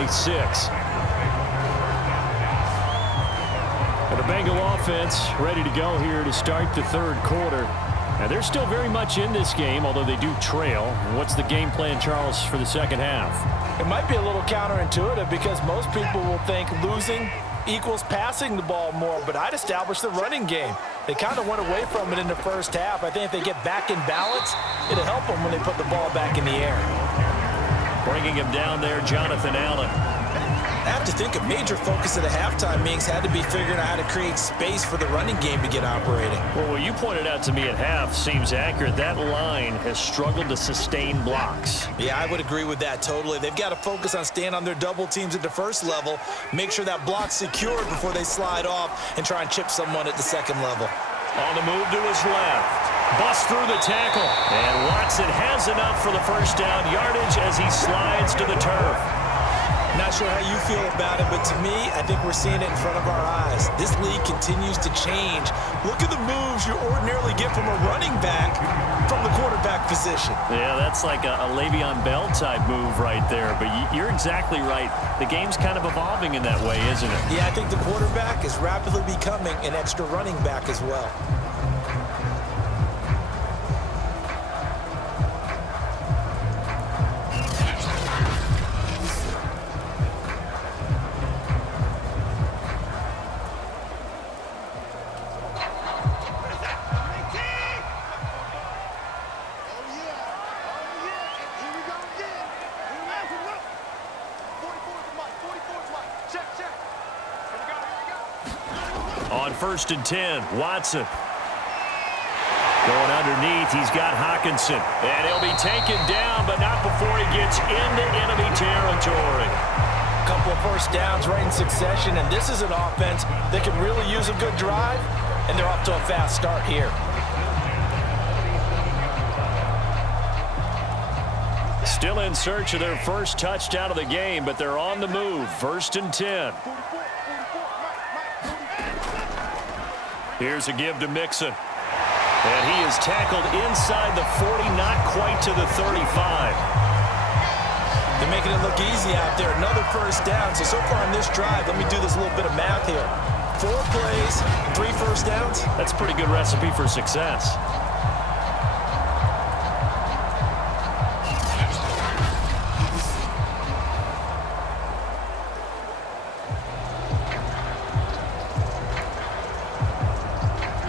26. And the Bengal offense ready to go here to start the third quarter. Now, they're still very much in this game, although they do trail. What's the game plan, Charles, for the second half? It might be a little counterintuitive because most people will think losing equals passing the ball more, but I'd establish the running game. They kind of went away from it in the first half. I think if they get back in balance, it'll help them when they put the ball back in the air. Bringing him down there, Jonathan Allen. I have to think a major focus of the halftime meetings had to be figuring out how to create space for the running game to get operating. Well, what you pointed out to me at half seems accurate. That line has struggled to sustain blocks. Yeah, I would agree with that totally. They've got to focus on staying on their double teams at the first level, make sure that block's secured before they slide off and try and chip someone at the second level. On the move to his left. Busts through the tackle. And Watson has enough for the first down yardage as he slides to the turf. Not sure how you feel about it, but to me, I think we're seeing it in front of our eyes. This league continues to change. Look at the moves you ordinarily get from a running back from the quarterback position. Yeah, that's like a Le'Veon Bell type move right there, but you're exactly right. The game's kind of evolving in that way, isn't it? Yeah, I think the quarterback is rapidly becoming an extra running back as well. On 1st and 10, Watson. Going underneath, he's got Hockenson. And he'll be taken down, but not before he gets into enemy territory. A couple of first downs right in succession, and this is an offense that could really use a good drive, and they're off to a fast start here. Still in search of their first touchdown of the game, but they're on the move. 1st and 10. Here's a give to Mixon. And he is tackled inside the 40, not quite to the 35. They're making it look easy out there. Another first down. So far on this drive, let me do this little bit of math here. 4 plays, 3 first downs. That's a pretty good recipe for success.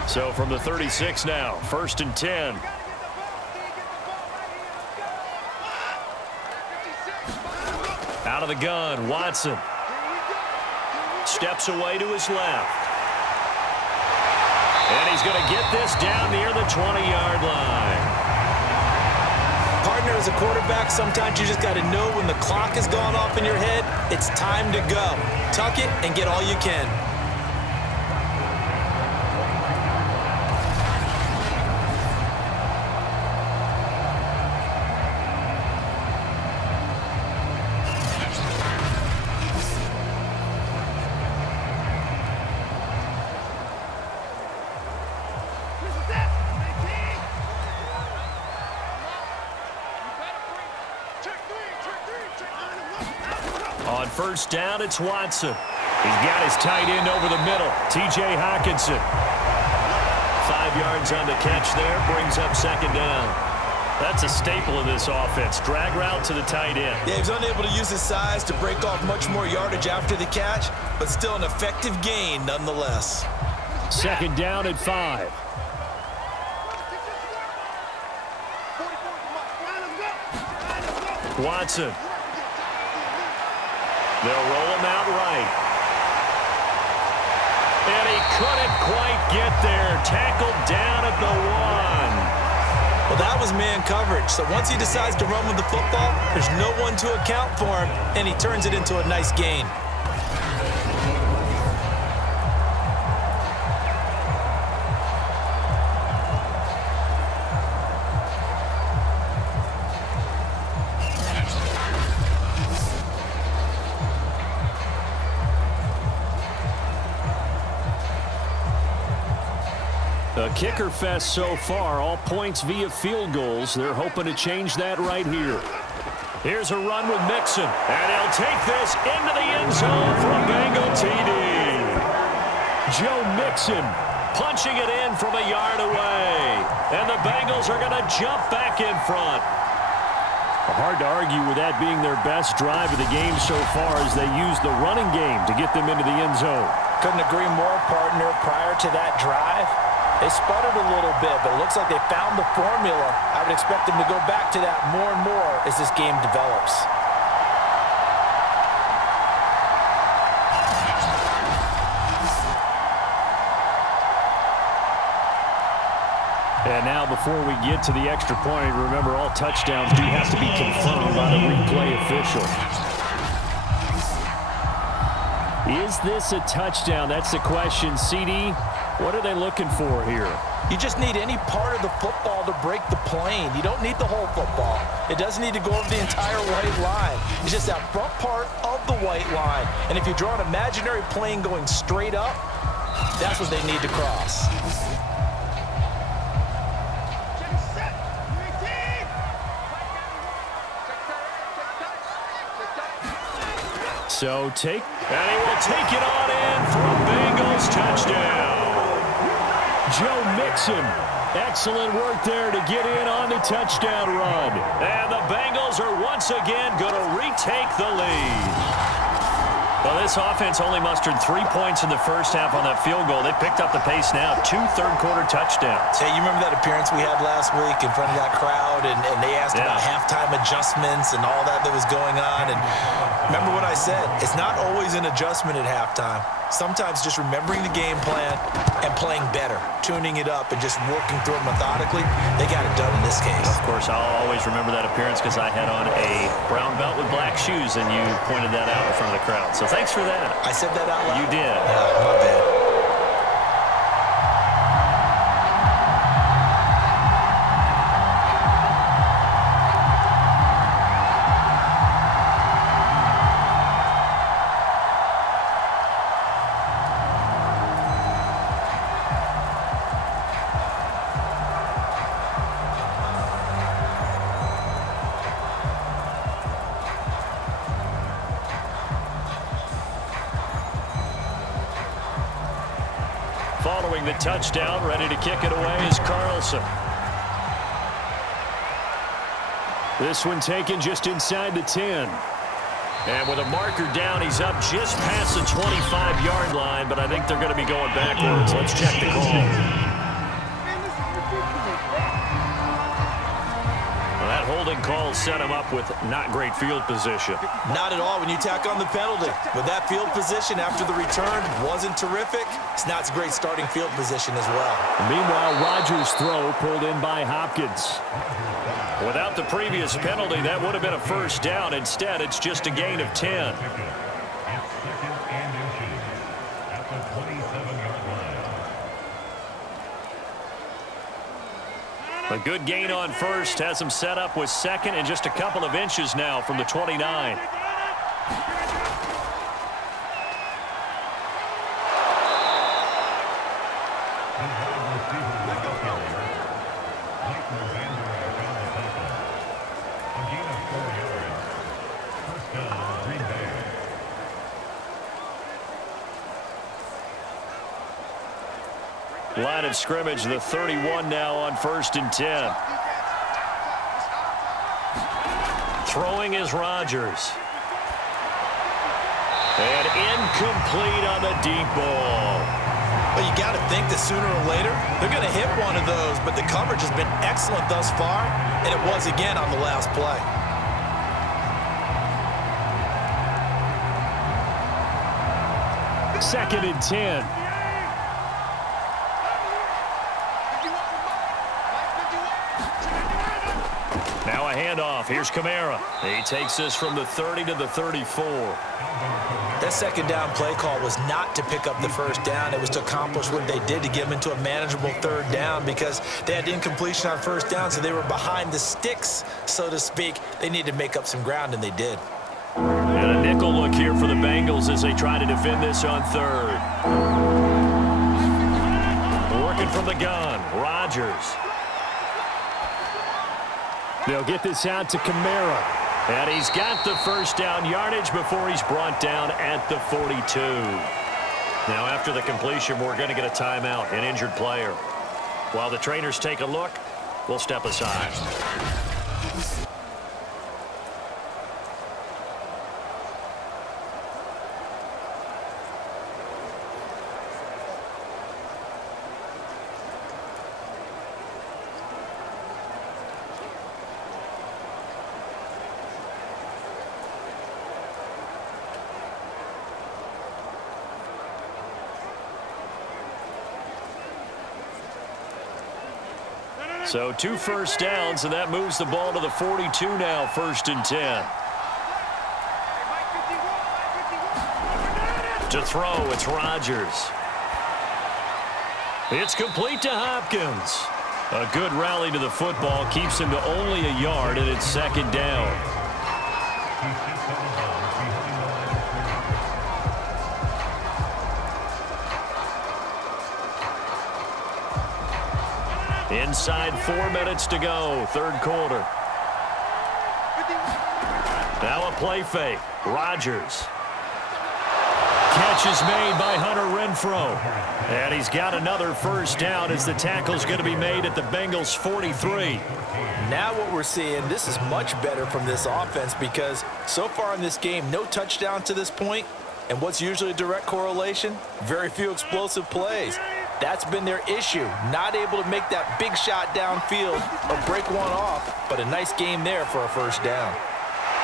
So from the 36 now, 1st and 10. Out of the gun, Watson. Steps away to his left. And he's going to get this down near the 20-yard line. Partner, as a quarterback, sometimes you just got to know when the clock has gone off in your head, it's time to go. Tuck it and get all you can. On 1st down, it's Watson. He's got his tight end over the middle, T.J. Hockenson. 5 yards on the catch there, brings up 2nd down. That's a staple of this offense. Drag route to the tight end. Yeah, he's unable to use his size to break off much more yardage after the catch, but still an effective gain nonetheless. 2nd down at 5. Watson. They'll roll him out right. And he couldn't quite get there. Tackled down at the 1. Well, that was man coverage. So once he decides to run with the football, there's no one to account for him, and he turns it into a nice gain. A kicker fest so far, all points via field goals. They're hoping to change that right here. Here's a run with Mixon. And he'll take this into the end zone for a Bengal TD. Joe Mixon punching it in from a yard away. And the Bengals are going to jump back in front. Hard to argue with that being their best drive of the game so far as they use the running game to get them into the end zone. Couldn't agree more, partner. Prior to that drive, they sputtered a little bit, but it looks like they found the formula. I would expect them to go back to that more and more as this game develops. And now before we get to the extra point, remember all touchdowns do have to be confirmed by the replay official. Is this a touchdown? That's the question. CD, what are they looking for here? You just need any part of the football to break the plane. You don't need the whole football. It doesn't need to go over the entire white line. It's just that front part of the white line. And if you draw an imaginary plane going straight up, that's what they need to cross. So and he will take it on in for a Bengals touchdown. Joe Mixon, excellent work there to get in on the touchdown run. And the Bengals are once again going to retake the lead. Well, this offense only mustered 3 points in the first half on that field goal. They picked up the pace now, 2 third-quarter touchdowns. Hey, you remember that appearance we had last week in front of that crowd, and they asked about halftime adjustments and all that was going on. And remember what I said, it's not always an adjustment at halftime. Sometimes just remembering the game plan and playing better, tuning it up and just working through it methodically, they got it done in this case. Of course, I'll always remember that appearance because I had on a brown belt with black shoes, and you pointed that out in front of the crowd. So thanks for that. I said that out loud? You did. Yeah, my bad. Following the touchdown, ready to kick it away is Carlson. This one taken just inside the 10. And with a marker down, he's up just past the 25-yard line, but I think they're going to be going backwards. Let's check the call. That holding call set him up with not great field position. Not at all when you tack on the penalty. With that field position after the return wasn't terrific, it's not a great starting field position as well. Meanwhile, Rodgers' throw pulled in by Hopkins. Without the previous penalty, that would have been a first down. Instead, it's just a gain of 10. A good gain on first has him set up with second and just a couple of inches now from the 29. Line of scrimmage, the 31 now on 1st and 10. Throwing is Rodgers. And incomplete on the deep ball. Well, you got to think that sooner or later they're going to hit one of those, but the coverage has been excellent thus far, and it was again on the last play. Second and 10. Now a handoff. Here's Kamara. He takes this from the 30 to the 34. That second down play call was not to pick up the first down. It was to accomplish what they did to get them into a manageable third down because they had incompletion on first down, so they were behind the sticks, so to speak. They needed to make up some ground, and they did. And a nickel look here for the Bengals as they try to defend this on third. Working from the gun, Rodgers. They'll get this out to Kamara. And he's got the first down yardage before he's brought down at the 42. Now, after the completion, we're going to get a timeout, an injured player. While the trainers take a look, we'll step aside. So 2 first downs, and that moves the ball to the 42 now, 1st and 10. To throw, it's Rodgers. It's complete to Hopkins. A good rally to the football keeps him to only a yard, and it's 2nd down. Inside 4 minutes to go, 3rd quarter. Now a play fake. Rodgers. Catch is made by Hunter Renfrow. And he's got another first down as the tackle's going to be made at the Bengals' 43. Now what we're seeing, this is much better from this offense because so far in this game, no touchdown to this point. And what's usually a direct correlation? Very few explosive plays. That's been their issue, not able to make that big shot downfield or break one off, but a nice game there for a first down.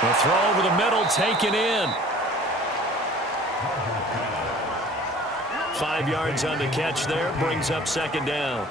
The throw over the middle, taken in. 5 yards on the catch there, brings up 2nd down.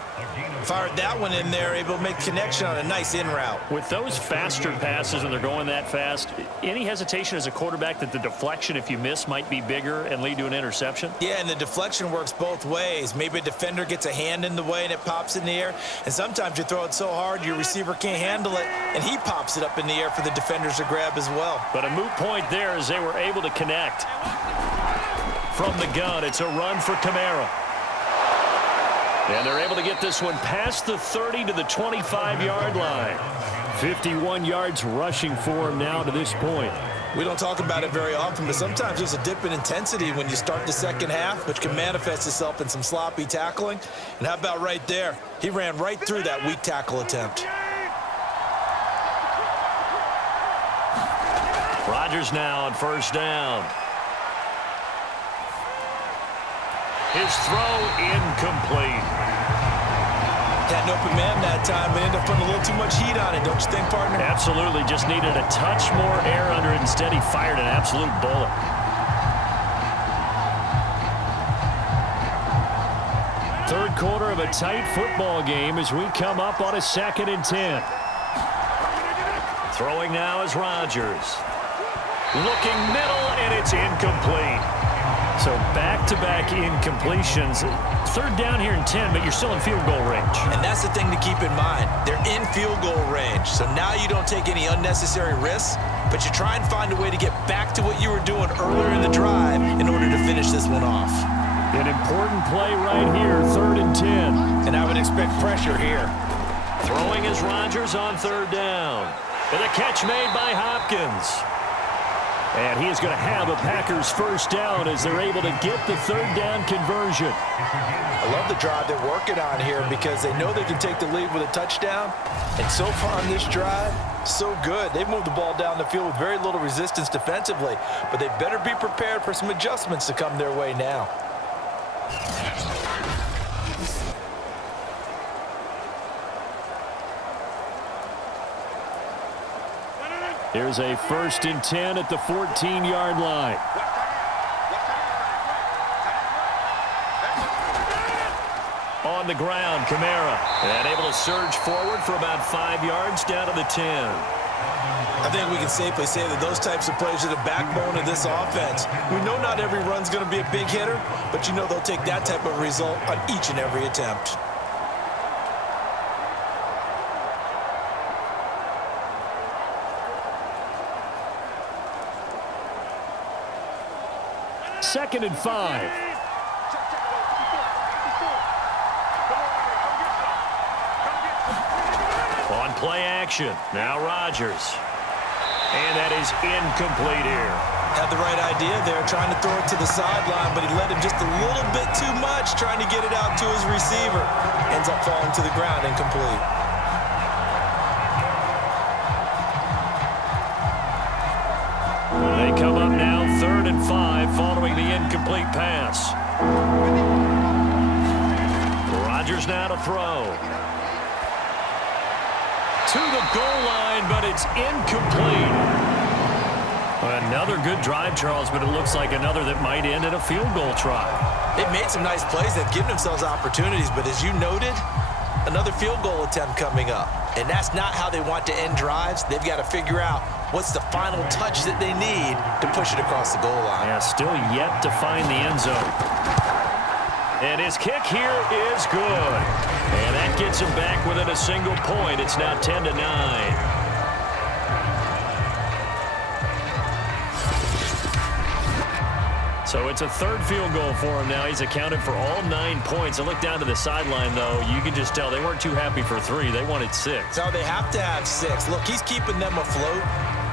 Fired that one in there, able to make connection on a nice in route. With those faster passes and they're going that fast, any hesitation as a quarterback that the deflection, if you miss, might be bigger and lead to an interception? Yeah, and the deflection works both ways. Maybe a defender gets a hand in the way and it pops in the air, and sometimes you throw it so hard your receiver can't handle it, and he pops it up in the air for the defenders to grab as well. But a moot point there as they were able to connect. From the gun, it's a run for Kamara. And they're able to get this one past the 30 to the 25-yard line. 51 yards rushing for him now to this point. We don't talk about it very often, but sometimes there's a dip in intensity when you start the second half, which can manifest itself in some sloppy tackling. And how about right there? He ran right through that weak tackle attempt. Rodgers now on first down. His throw incomplete. Had an open man that time, but ended up putting a little too much heat on it, don't you think, partner? Absolutely. Just needed a touch more air under it. Instead, he fired an absolute bullet. Third quarter of a tight football game as we come up on a 2nd and 10. Throwing now is Rodgers. Looking middle, and it's incomplete. So back-to-back incompletions. 3rd down here in 10, but you're still in field goal range. And that's the thing to keep in mind. They're in field goal range. So now you don't take any unnecessary risks, but you try and find a way to get back to what you were doing earlier in the drive in order to finish this one off. An important play right here, 3rd and 10. And I would expect pressure here. Throwing is Rodgers on 3rd down. And a catch made by Hopkins. And he is going to have a Packers first down as they're able to get the 3rd down conversion. I love the drive they're working on here because they know they can take the lead with a touchdown. And so far on this drive, so good. They've moved the ball down the field with very little resistance defensively, but they better be prepared for some adjustments to come their way now. Here's a 1st and 10 at the 14-yard line. On the ground, Kamara. And able to surge forward for about 5 yards down to the 10. I think we can safely say that those types of plays are the backbone of this offense. We know not every run's going to be a big hitter, but you know they'll take that type of result on each and every attempt. Second and 5. On play action. Now Rodgers. And that is incomplete here. Had the right idea there, trying to throw it to the sideline, but he led him just a little bit too much, trying to get it out to his receiver. Ends up falling to the ground, incomplete. They come up now 3rd and 5 following the incomplete pass. Rodgers now to throw. To the goal line, but it's incomplete. Another good drive, Charles, but it looks like another that might end in a field goal try. They've made some nice plays. They've given themselves opportunities, but as you noted, another field goal attempt coming up. And that's not how they want to end drives. They've got to figure out what's the final touch that they need to push it across the goal line. Yeah, still yet to find the end zone. And his kick here is good. And that gets him back within a single point. It's now 10-9. So it's a 3rd field goal for him now. He's accounted for all 9 points. I look down to the sideline, though. You can just tell they weren't too happy for 3. They wanted 6. No, they have to have 6. Look, he's keeping them afloat,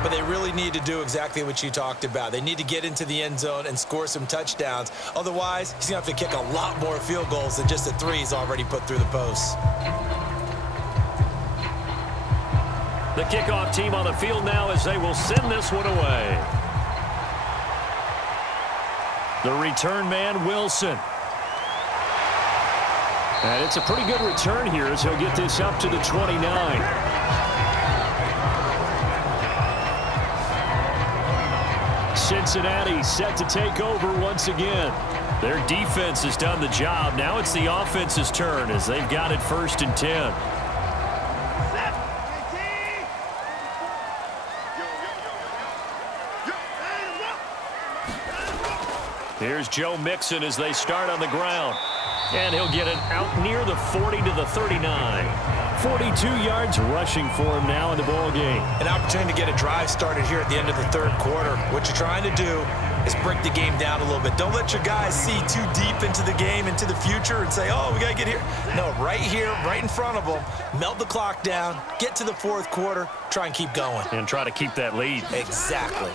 but they really need to do exactly what you talked about. They need to get into the end zone and score some touchdowns. Otherwise, he's going to have to kick a lot more field goals than just the 3 he's already put through the posts. The kickoff team on the field now as they will send this one away. The return man, Wilson. And it's a pretty good return here as he'll get this up to the 29. Cincinnati set to take over once again. Their defense has done the job. Now it's the offense's turn as they've got it 1st and 10. Here's Joe Mixon as they start on the ground. And he'll get it out near the 40 to the 39. 42 yards rushing for him now in the ball game. An opportunity to get a drive started here at the end of the 3rd quarter. What you're trying to do is break the game down a little bit. Don't let your guys see too deep into the game, into the future, and say, oh, we got to get here. No, right here, right in front of them, melt the clock down, get to the 4th quarter, try and keep going. And try to keep that lead. Exactly.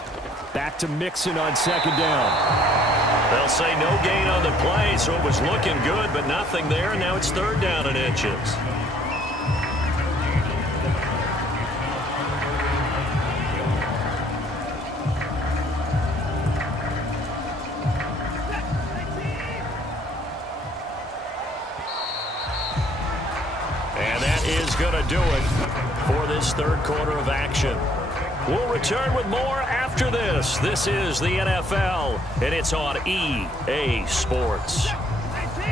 Back to Mixon on 2nd down. They'll say no gain on the play, so it was looking good, but nothing there. Now it's 3rd down and inches. And that is going to do it for this 3rd quarter of action. We'll return with more after this. This is the NFL, and it's on EA Sports.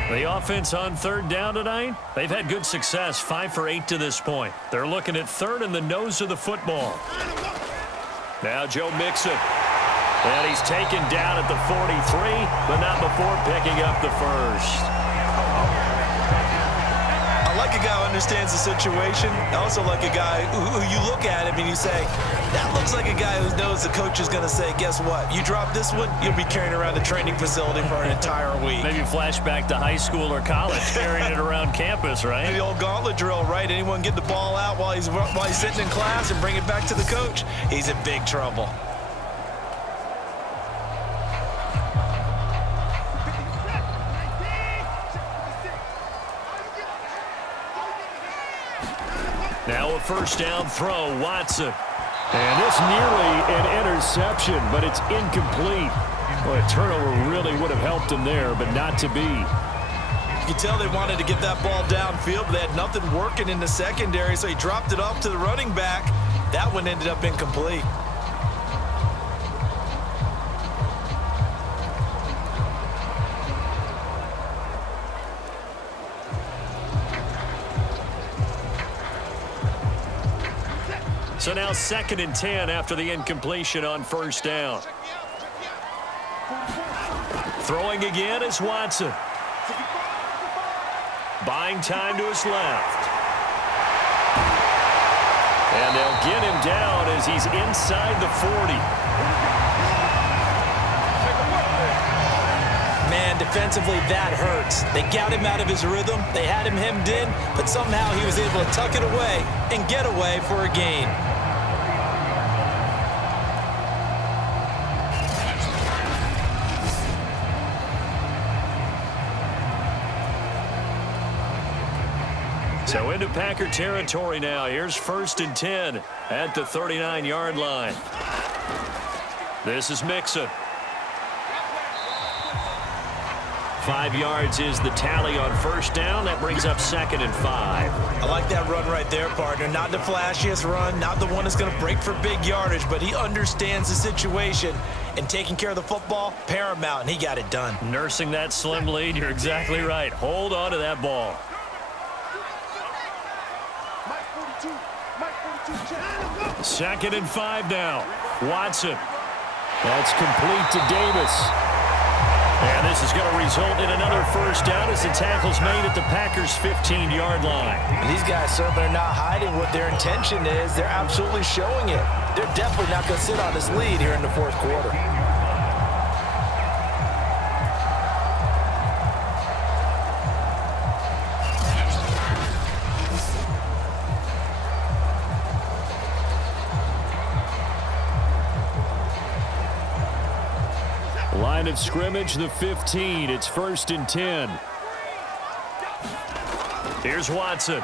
The offense on 3rd down tonight, they've had good success, 5 for 8 to this point. They're looking at 3rd in the nose of the football. Now Joe Mixon. And he's taken down at the 43, but not before picking up the 1st. I like a guy who understands the situation. I also like a guy who you look at him and you say, that looks like a guy who knows the coach is going to say, guess what? You drop this one, you'll be carrying around the training facility for an entire week. Maybe flashback to high school or college, carrying it around campus, right? Maybe the old gauntlet drill, right? Anyone get the ball out while he's sitting in class and bring it back to the coach? He's in big trouble. Now a 1st down throw, Watson. And this nearly an interception, but it's incomplete. Well, a turnover really would have helped him there, but not to be. You can tell they wanted to get that ball downfield, but they had nothing working in the secondary, so he dropped it off to the running back. That one ended up incomplete. So now 2nd and 10 after the incompletion on 1st down. Throwing again is Watson. Buying time to his left. And they'll get him down as he's inside the 40. Man, defensively, that hurts. They got him out of his rhythm. They had him hemmed in, but somehow he was able to tuck it away and get away for a gain. So into Packer territory now. Here's 1st and 10 at the 39-yard line. This is Mixon. 5 yards is the tally on 1st down. That brings up 2nd and 5. I like that run right there, partner. Not the flashiest run, not the one that's going to break for big yardage, but he understands the situation, and taking care of the football, paramount, and he got it done. Nursing that slim lead, you're exactly right. Hold on to that ball. 2nd and 5 now. Watson. That's complete to Davis. And this is going to result in another 1st down as the tackle's made at the Packers' 15-yard line. And these guys certainly are not hiding what their intention is. They're absolutely showing it. They're definitely not going to sit on this lead here in the 4th quarter. Line of scrimmage, the 15. It's 1st and 10. Here's Watson.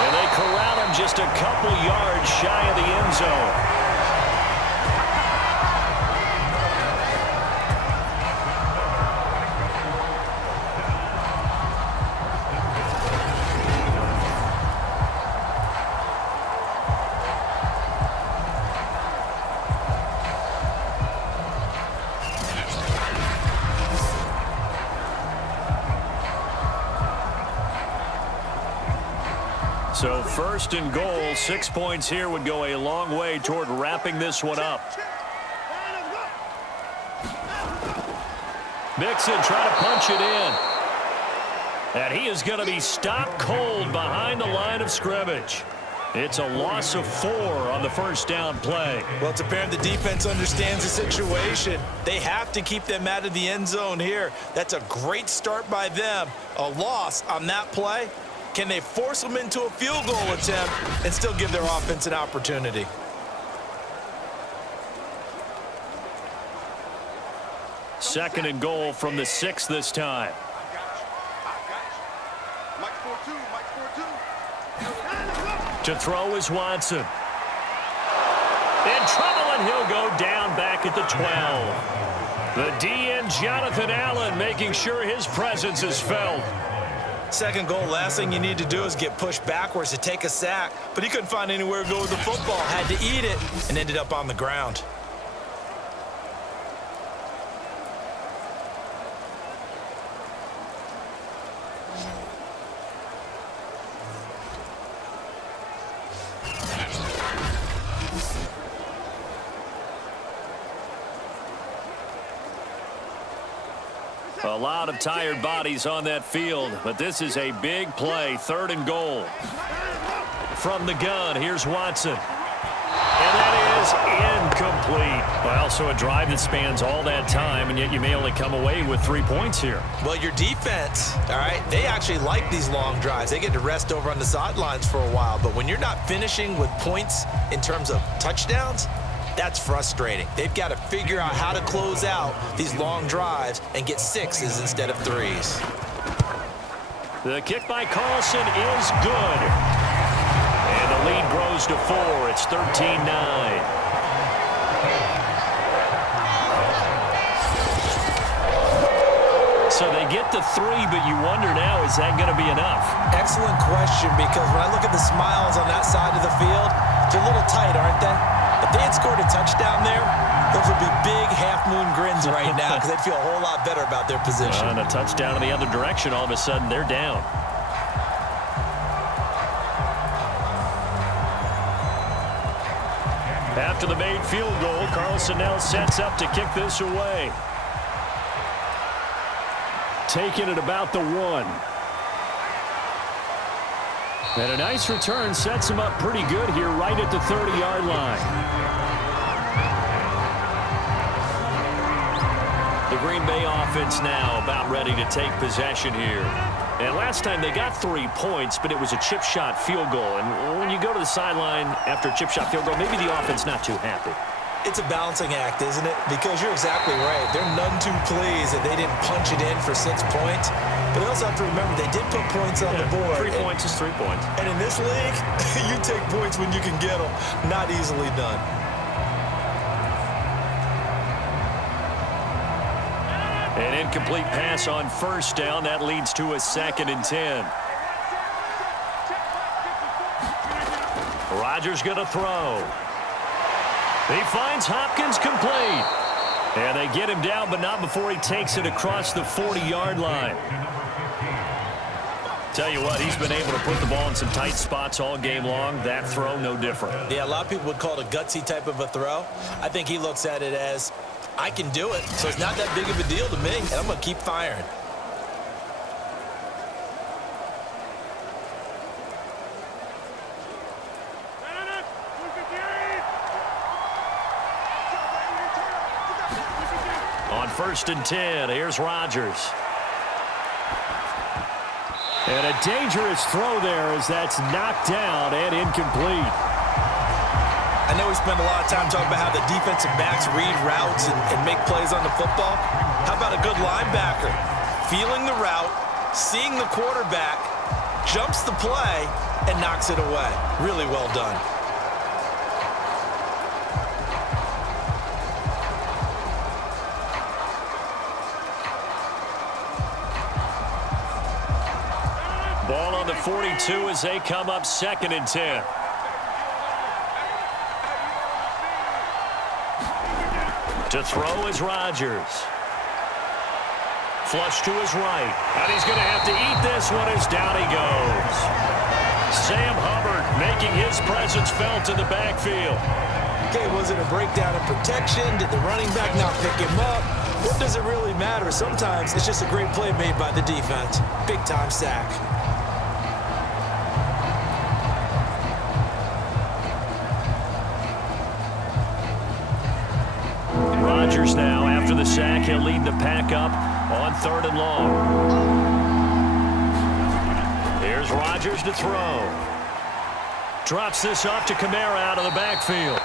And they corral him just a couple yards shy of the end zone. So 1st and goal, 6 points here would go a long way toward wrapping this one up. Mixon trying to punch it in. And he is going to be stopped cold behind the line of scrimmage. It's a loss of 4 on the 1st down play. Well, it's apparent the defense understands the situation. They have to keep them out of the end zone here. That's a great start by them. A loss on that play. Can they force them into a field goal attempt and still give their offense an opportunity? Second and goal from the 6 this time. To throw is Watson. In trouble, and he'll go down back at the 12. The DN, Jonathan Allen, making sure his presence is felt. Second goal, last thing you need to do is get pushed backwards to take a sack. But he couldn't find anywhere to go with the football. Had to eat it and ended up on the ground. A lot of tired bodies on that field, but this is a big play. 3rd and goal. From the gun, here's Watson. And that is incomplete. Well, so a drive that spans all that time, and yet you may only come away with 3 points here. Well, your defense, all right, they actually like these long drives. They get to rest over on the sidelines for a while. But when you're not finishing with points in terms of touchdowns, that's frustrating. They've got to figure out how to close out these long drives and get 6s instead of 3s. The kick by Carlson is good. And the lead grows to 4. It's 13-9. So they get the 3, but you wonder now, is that going to be enough? Excellent question, because when I look at the smiles on that side of the field, they're a little tight, aren't they? If they had scored a touchdown there, those would be big half-moon grins right now because they'd feel a whole lot better about their position. And a touchdown in the other direction, all of a sudden they're down. After the made field goal, Carlson now sets up to kick this away. Taking it about the 1. And a nice return sets him up pretty good here right at the 30-yard line. The Green Bay offense now about ready to take possession here. And last time they got 3 points, but it was a chip shot field goal. And when you go to the sideline after a chip shot field goal, maybe the offense not too happy. It's a balancing act, isn't it? Because you're exactly right. They're none too pleased that they didn't punch it in for 6 points. But they also have to remember they did put points on the board. 3 points is 3 points. And in this league, you take points when you can get them. Not easily done. An incomplete pass on first down. That leads to a 2nd and 10. Rodgers going to throw. He finds Hopkins complete. And they get him down, but not before he takes it across the 40-yard line. Tell you what, he's been able to put the ball in some tight spots all game long. That throw, no different. Yeah, a lot of people would call it a gutsy type of a throw. I think he looks at it as, I can do it, so it's not that big of a deal to me, and I'm going to keep firing. On 1st and 10, here's Rodgers. And a dangerous throw there as that's knocked down and incomplete. I know we spend a lot of time talking about how the defensive backs read routes and make plays on the football. How about a good linebacker? Feeling the route, seeing the quarterback, jumps the play, and knocks it away. Really well done. Ball on the 42 as they come up 2nd and 10. To throw is Rodgers. Flush to his right. And he's going to have to eat this one as down he goes. Sam Hubbard making his presence felt in the backfield. Okay, was it a breakdown in protection? Did the running back not pick him up? What does it really matter? Sometimes it's just a great play made by the defense. Big-time sack. Rodgers now, after the sack, he'll lead the pack up on 3rd and long. Here's Rodgers to throw. Drops this off to Kamara out of the backfield.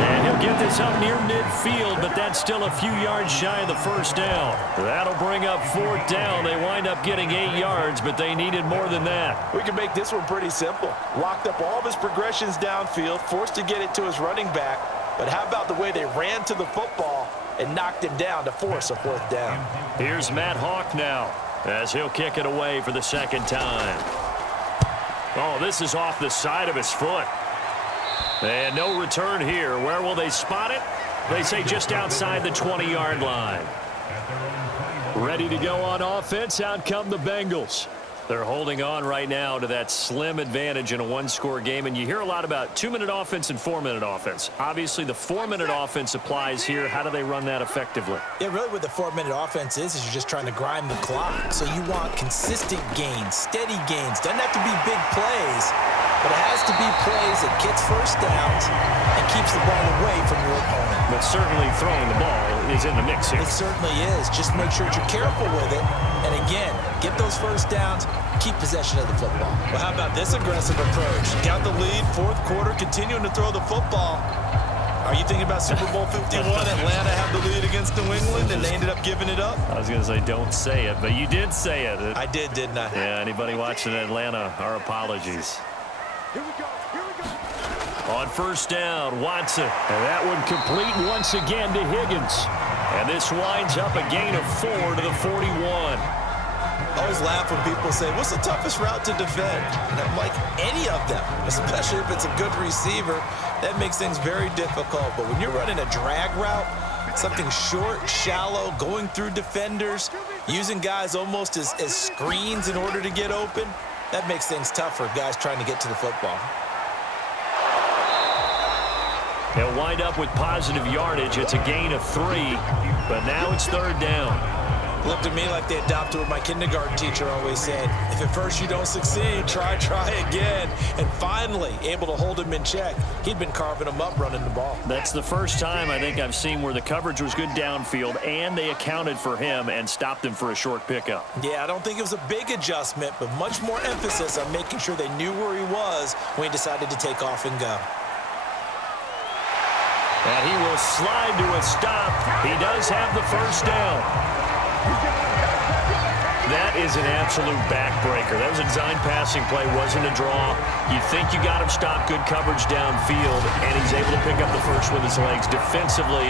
And he'll get this up near midfield, but that's still a few yards shy of the 1st down. That'll bring up 4th down. They wind up getting 8 yards, but they needed more than that. We can make this one pretty simple. Locked up all of his progressions downfield, forced to get it to his running back. But how about the way they ran to the football and knocked him down to force a 4th down? Here's Matt Hawk now as he'll kick it away for the 2nd time. Oh, this is off the side of his foot. And no return here. Where will they spot it? They say just outside the 20-yard line. Ready to go on offense. Out come the Bengals. They're holding on right now to that slim advantage in a 1-score game. And you hear a lot about 2-minute offense and 4-minute offense. Obviously, the 4-minute offense applies here. How do they run that effectively? Yeah, really what the 4-minute offense is you're just trying to grind the clock. So you want consistent gains, steady gains. Doesn't have to be big plays, but it has to be plays that gets 1st downs and keeps the ball away from your opponent. But certainly throwing the ball is in the mix here. It certainly is. Just make sure that you're careful with it. And again, get those 1st downs, keep possession of the football. Well, how about this aggressive approach? Got the lead, 4th quarter, continuing to throw the football. Are you thinking about Super Bowl 51? Atlanta had the lead against New England, and they ended up giving it up? I was going to say don't say it, but you did say it. I did, didn't I? Yeah, anybody watching Atlanta, our apologies. Here we go. Here we go. On 1st down, Watson. And that one complete once again to Higgins. And this winds up a gain of 4 to the 41. I always laugh when people say, what's the toughest route to defend? And I'm like, any of them, especially if it's a good receiver. That makes things very difficult. But when you're running a drag route, something short, shallow, going through defenders, using guys almost as screens in order to get open, that makes things tough for guys trying to get to the football. They'll wind up with positive yardage. It's a gain of 3, but now it's 3rd down. Looked at me like they adopted what my kindergarten teacher always said. If at first you don't succeed, try again. And finally, able to hold him in check. He'd been carving him up running the ball. That's the first time I think I've seen where the coverage was good downfield and they accounted for him and stopped him for a short pickup. Yeah, I don't think it was a big adjustment, but much more emphasis on making sure they knew where he was when he decided to take off and go. And he will slide to a stop. He does have the first down. That is an absolute backbreaker. That was a design passing play, wasn't a draw. You think you got him stopped, good coverage downfield, and he's able to pick up the first with his legs. Defensively,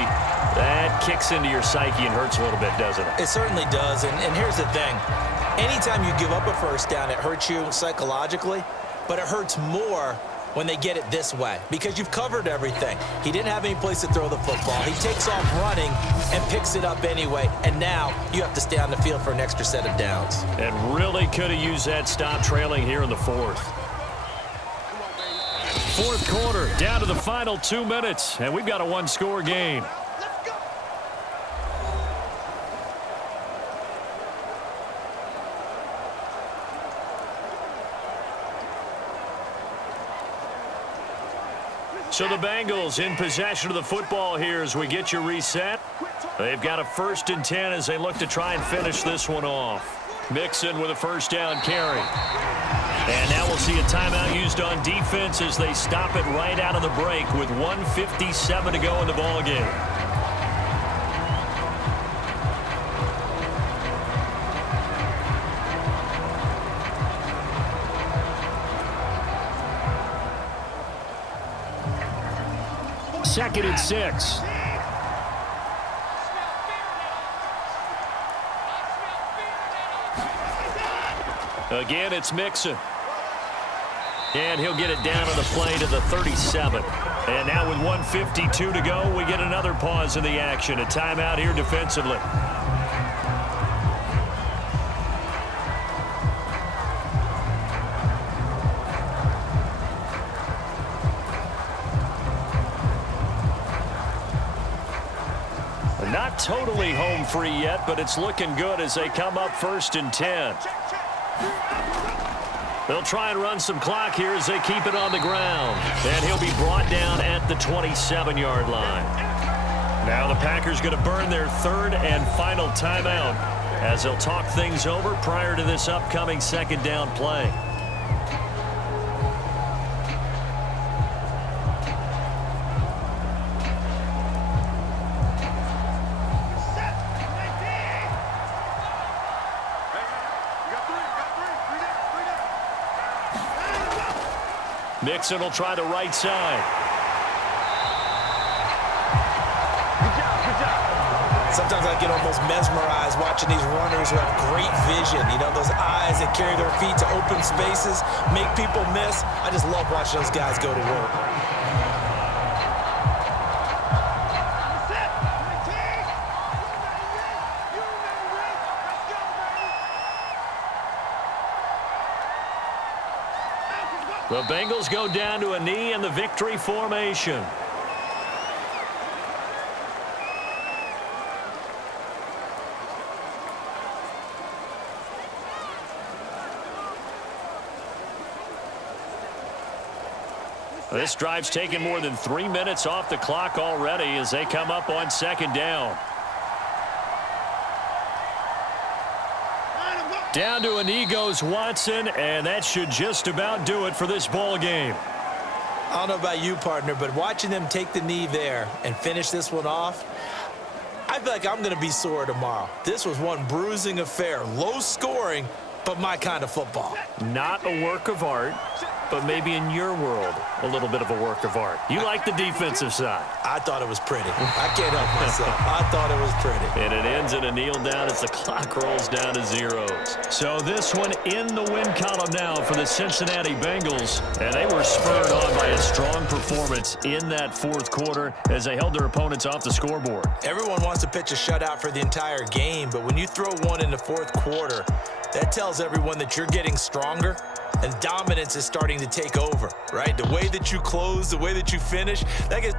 that kicks into your psyche and hurts a little bit, doesn't it? It certainly does, and here's the thing. Anytime you give up a first down, it hurts you psychologically, but it hurts more when they get it this way because you've covered everything. He didn't have any place to throw the football. He takes off running and picks it up anyway, and now you have to stay on the field for an extra set of downs. And really could have used that stop trailing here in the fourth. Fourth quarter, down to the final 2 minutes, and we've got a one-score game. So the Bengals in possession of the football here as we get you reset. They've got a 1st and 10 as they look to try and finish this one off. Mixon with a first down carry. And now we'll see a timeout used on defense as they stop it right out of the break with 1:57 to go in the ballgame. Second and 6. Again, it's Mixon. And he'll get it down on the play to the 37. And now with 1:52 to go, we get another pause in the action. A timeout here defensively. Not totally home free yet, but it's looking good as they come up 1st and 10. They'll try and run some clock here as they keep it on the ground. And he'll be brought down at the 27-yard line. Now the Packers going to burn their 3rd and final timeout as they'll talk things over prior to this upcoming 2nd down play. Mixon will try the right side. Sometimes I get almost mesmerized watching these runners who have great vision. You know, those eyes that carry their feet to open spaces, make people miss. I just love watching those guys go to work. The Bengals go down to a knee in the victory formation. This drive's taken more than 3 minutes off the clock already as they come up on 2nd down. Down to a knee goes Watson, and that should just about do it for this ball game. I don't know about you, partner, but watching them take the knee there and finish this one off, I feel like I'm going to be sore tomorrow. This was one bruising affair. Low scoring, but my kind of football. Not a work of art, but maybe in your world, a little bit of a work of art. You like the defensive side. I thought it was pretty. I can't help myself. I thought it was pretty. And it ends in a kneel down as the clock rolls down to zeros. So this one in the win column now for the Cincinnati Bengals. And they were spurred on by a strong performance in that 4th quarter as they held their opponents off the scoreboard. Everyone wants to pitch a shutout for the entire game, but when you throw one in the 4th quarter, that tells everyone that you're getting stronger and dominance is starting to take over, right? The way that you close, the way that you finish, that gets